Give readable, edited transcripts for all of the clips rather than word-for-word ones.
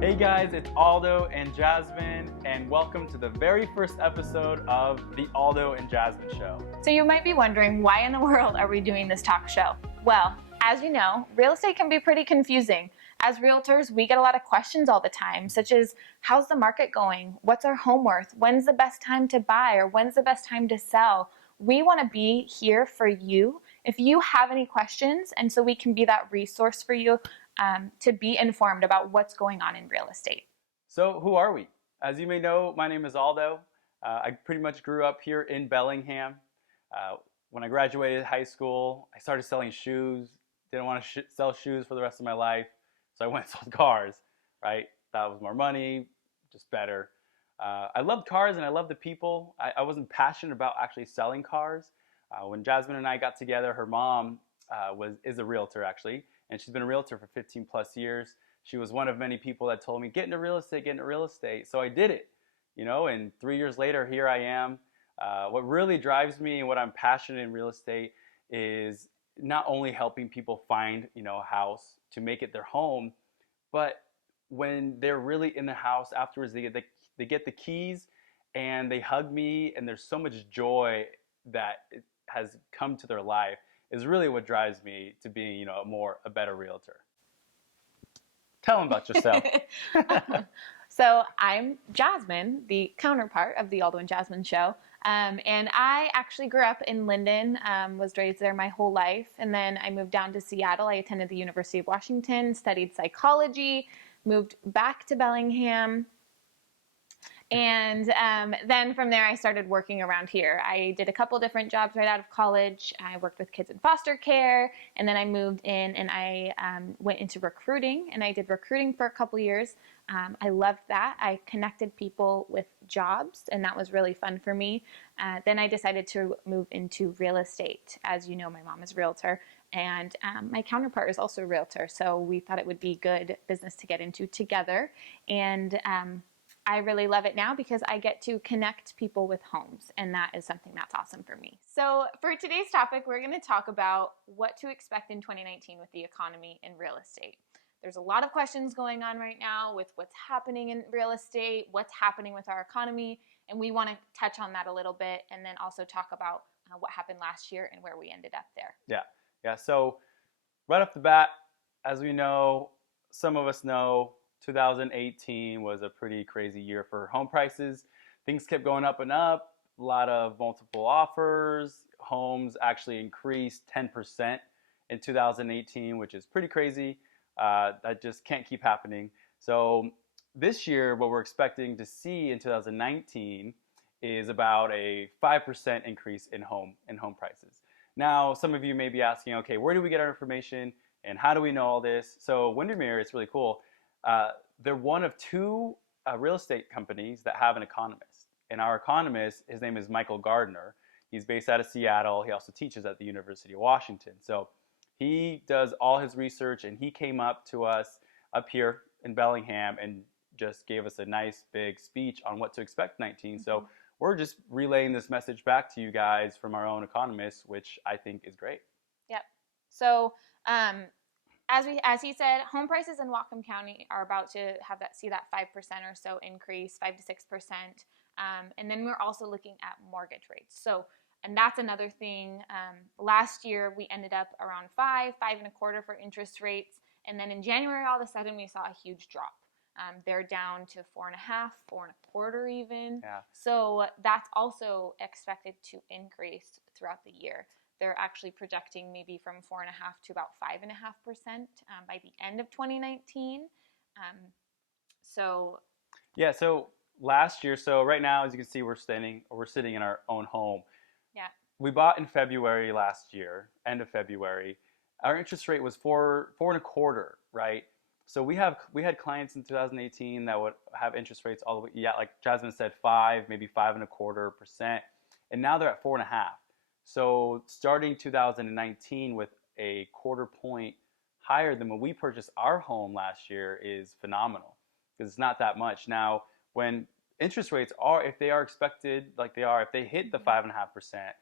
Hey guys, it's Aldo and Jasmin, and welcome to the very first episode of the Aldo and Jasmin Show. So you might be wondering, why in the world are we doing this talk show? Well, as you know, real estate can be pretty confusing. As realtors, we get a lot of questions all the time, such as, how's the market going? What's our home worth? When's the best time to buy? Or when's the best time to sell? We want to be here for you if you have any questions, and so we can be that resource for you to be informed about what's going on in real estate. So who are we? As you may know, my name is Aldo. I pretty much grew up here in Bellingham. When I graduated high school, I started selling shoes. Didn't want to sell shoes for the rest of my life, so I went and sold cars, right? Thought it was more money, just better. I loved cars and I loved the people. I wasn't passionate about actually selling cars. When Jasmin and I got together, her mom is a realtor actually, and she's been a realtor for 15 plus years. She was one of many people that told me, get into real estate, get into real estate. So I did it, and 3 years later, here I am. What really drives me and what I'm passionate in real estate is not only helping people find, a house to make it their home, but when they're really in the house afterwards, they get the keys and they hug me, and there's so much joy that it has come to their life is really what drives me to being, a better realtor. Tell them about yourself. So I'm Jasmin, the counterpart of the Aldo and Jasmin Show. And I actually grew up in Linden, was raised there my whole life. And then I moved down to Seattle. I attended the University of Washington, studied psychology, moved back to Bellingham. And then from there, I started working around here. I did a couple different jobs right out of college. I worked with kids in foster care, and then I moved in and I went into recruiting, and I did recruiting for a couple years. I loved that. I connected people with jobs, and that was really fun for me. Then I decided to move into real estate. As you know, my mom is a realtor, and my counterpart is also a realtor, so we thought it would be good business to get into together. And I really love it now because I get to connect people with homes, and that is something that's awesome for me. So for today's topic, we're going to talk about what to expect in 2019 with the economy in real estate. There's a lot of questions going on right now with what's happening in real estate, what's happening with our economy, and we want to touch on that a little bit and then also talk about what happened last year and where we ended up there. Yeah. So right off the bat, as we know, some of us know, 2018 was a pretty crazy year for home prices. Things kept going up and up, a lot of multiple offers. Homes actually increased 10% in 2018, which is pretty crazy. That just can't keep happening. So this year, what we're expecting to see in 2019 is about a 5% increase in home prices. Now, some of you may be asking, okay, where do we get our information and how do we know all this? So Windermere is really cool. They're one of two real estate companies that have an economist. And our economist, his name is Michael Gardner. He's based out of Seattle. He also teaches at the University of Washington. So he does all his research, and he came up to us up here in Bellingham and just gave us a nice big speech on what to expect in 19. Mm-hmm. So we're just relaying this message back to you guys from our own economist, which I think is great. Yep. So as he said, home prices in Whatcom County are about to see that 5% or so increase, 5 to 6%. And then we're also looking at mortgage rates. And that's another thing. Last year, we ended up around 5.25% for interest rates. And then in January, all of a sudden, we saw a huge drop. They're down to 4.5%, 4.25% even. Yeah. So that's also expected to increase throughout the year. They're actually projecting maybe from 4.5% to about 5.5% by the end of 2019. So last year, right now, as you can see, we're sitting in our own home. Yeah. We bought in February last year, end of February. Our interest rate was 4.25%, right? So we had clients in 2018 that would have interest rates all the way, like Jasmin said, 5, maybe 5.25%, and now they're at 4.5%. So starting 2019 with a quarter point higher than when we purchased our home last year is phenomenal, because it's not that much. Now, when interest rates if they are expected like they are, if they hit the 5.5%,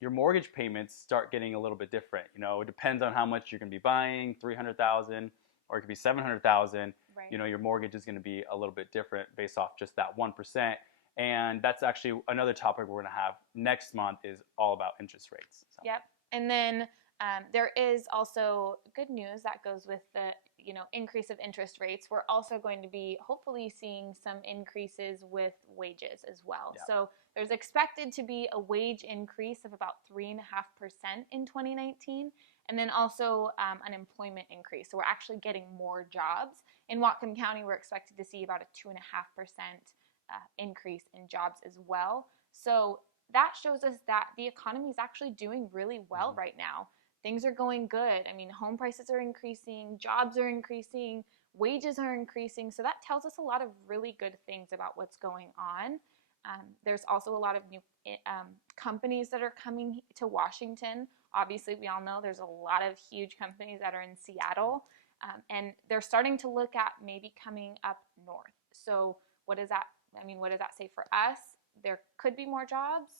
your mortgage payments start getting a little bit different. It depends on how much you're going to be buying, $300,000 or it could be $700,000. Right. you know, your mortgage is going to be a little bit different based off just that 1%. And that's actually another topic we're going to have next month is all about interest rates. So. Yep. And then there is also good news that goes with the increase of interest rates. We're also going to be hopefully seeing some increases with wages as well. Yeah. So there's expected to be a wage increase of about 3.5% in 2019, and then also an employment increase. So we're actually getting more jobs. In Whatcom County, we're expected to see about a 2.5% increase in jobs as well. So that shows us that the economy is actually doing really well right now. Things are going good. I mean, home prices are increasing, jobs are increasing, wages are increasing. So that tells us a lot of really good things about what's going on. There's also a lot of new companies that are coming to Washington. Obviously, we all know there's a lot of huge companies that are in Seattle, and they're starting to look at maybe coming up north. So what does that? I mean, what does that say for us? There could be more jobs.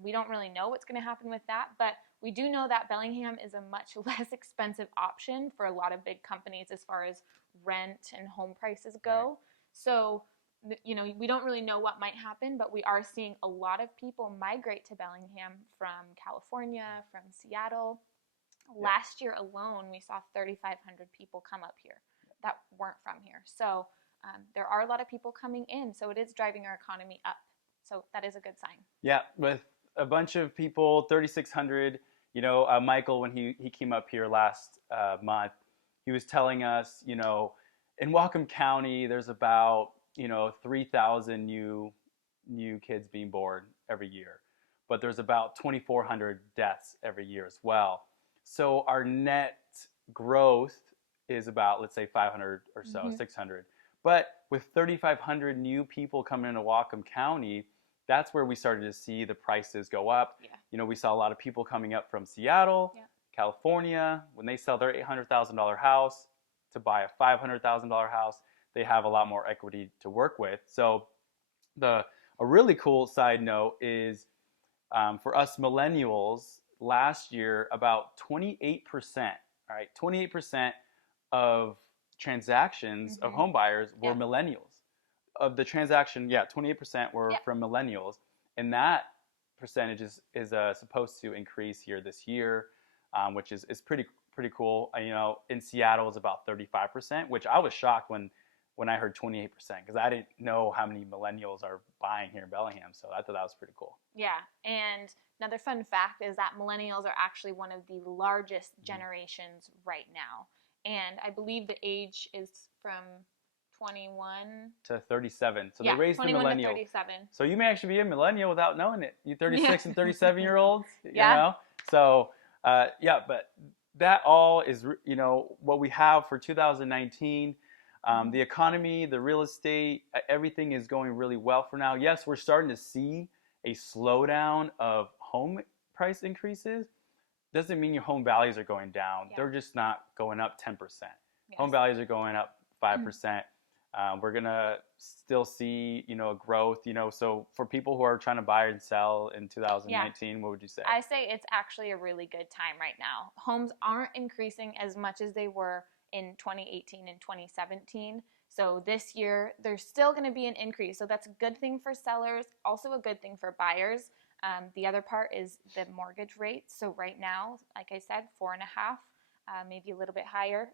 We don't really know what's going to happen with that, but we do know that Bellingham is a much less expensive option for a lot of big companies as far as rent and home prices go. Right. So, we don't really know what might happen, but we are seeing a lot of people migrate to Bellingham from California, from Seattle. Yeah. Last year alone, we saw 3,500 people come up here that weren't from here. So there are a lot of people coming in, so it is driving our economy up. So that is a good sign. Yeah, with a bunch of people, 3,600. Michael, when he came up here last month, he was telling us, in Whatcom County, there's about 3,000 new kids being born every year, but there's about 2,400 deaths every year as well. So our net growth is about, let's say, 500 or so, 600. But with 3,500 new people coming into Whatcom County, that's where we started to see the prices go up. Yeah. We saw a lot of people coming up from Seattle, yeah. California. When they sell their $800,000 house to buy a $500,000 house, they have a lot more equity to work with. So a really cool side note is for us millennials, last year about 28%, all right, 28% of transactions of home buyers were millennials. Of the transaction, 28% were from millennials, and that percentage is supposed to increase here this year, which is pretty cool. In Seattle, it's about 35%, which I was shocked when I heard 28%, because I didn't know how many millennials are buying here in Bellingham. So I thought that was pretty cool. Yeah, and another fun fact is that millennials are actually one of the largest generations right now, and I believe the age is from 21 to 37. So they raised the millennial. 37. So you may actually be a millennial without knowing it. You 36 and 37-year-olds, know? So, but that all is, what we have for 2019. The economy, the real estate, everything is going really well for now. Yes, we're starting to see a slowdown of home price increases. Doesn't mean your home values are going down. Yeah. They're just not going up 10%. Yes. Home values are going up 5%. We're going to still see, growth, so for people who are trying to buy and sell in 2019, what would you say? I say it's actually a really good time right now. Homes aren't increasing as much as they were in 2018 and 2017. So this year, there's still going to be an increase. So that's a good thing for sellers, also a good thing for buyers. The other part is the mortgage rate. So right now, like I said, 4.5, maybe a little bit higher.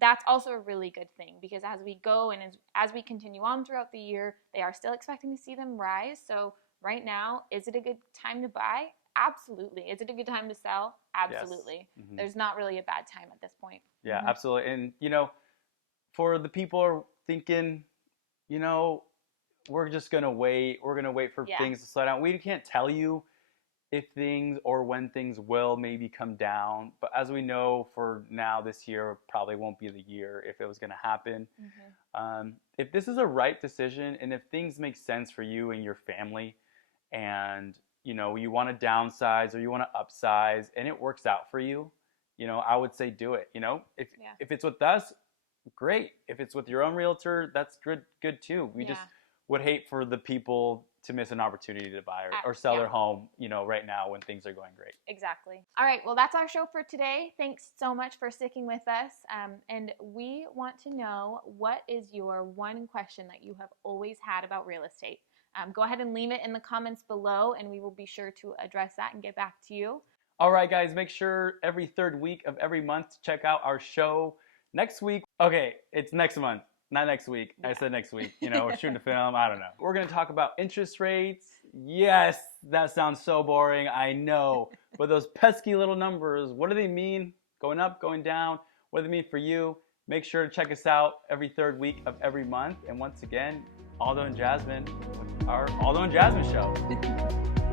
That's also a really good thing, because as we go and as we continue on throughout the year, they are still expecting to see them rise. So right now, is it a good time to buy? Absolutely. Is it a good time to sell? Absolutely. Yes. There's not really a bad time at this point. Yeah, absolutely. And, for the people who are thinking, we're just going to wait. We're going to wait for things to slow down. We can't tell you if things or when things will maybe come down. But as we know, for now, this year probably won't be the year if it was going to happen. If this is a right decision, and if things make sense for you and your family, and you want to downsize or you want to upsize, and it works out for you, I would say do it. If it's with us, great. If it's with your own realtor, that's good too. We just would hate for the people to miss an opportunity to buy or sell Yeah. their home, right now when things are going great. Exactly. All right. Well, that's our show for today. Thanks so much for sticking with us. And we want to know, what is your one question that you have always had about real estate? Go ahead and leave it in the comments below, and we will be sure to address that and get back to you. All right, guys, make sure every third week of every month to check out our show. Next week, okay, it's next month, not next week. Yeah. I said next week. We're shooting a film. I don't know. We're going to talk about interest rates. Yes, that sounds so boring. I know. But those pesky little numbers, what do they mean? Going up, going down? What do they mean for you? Make sure to check us out every third week of every month. And once again, Aldo and Jasmin, our Aldo and Jasmin show.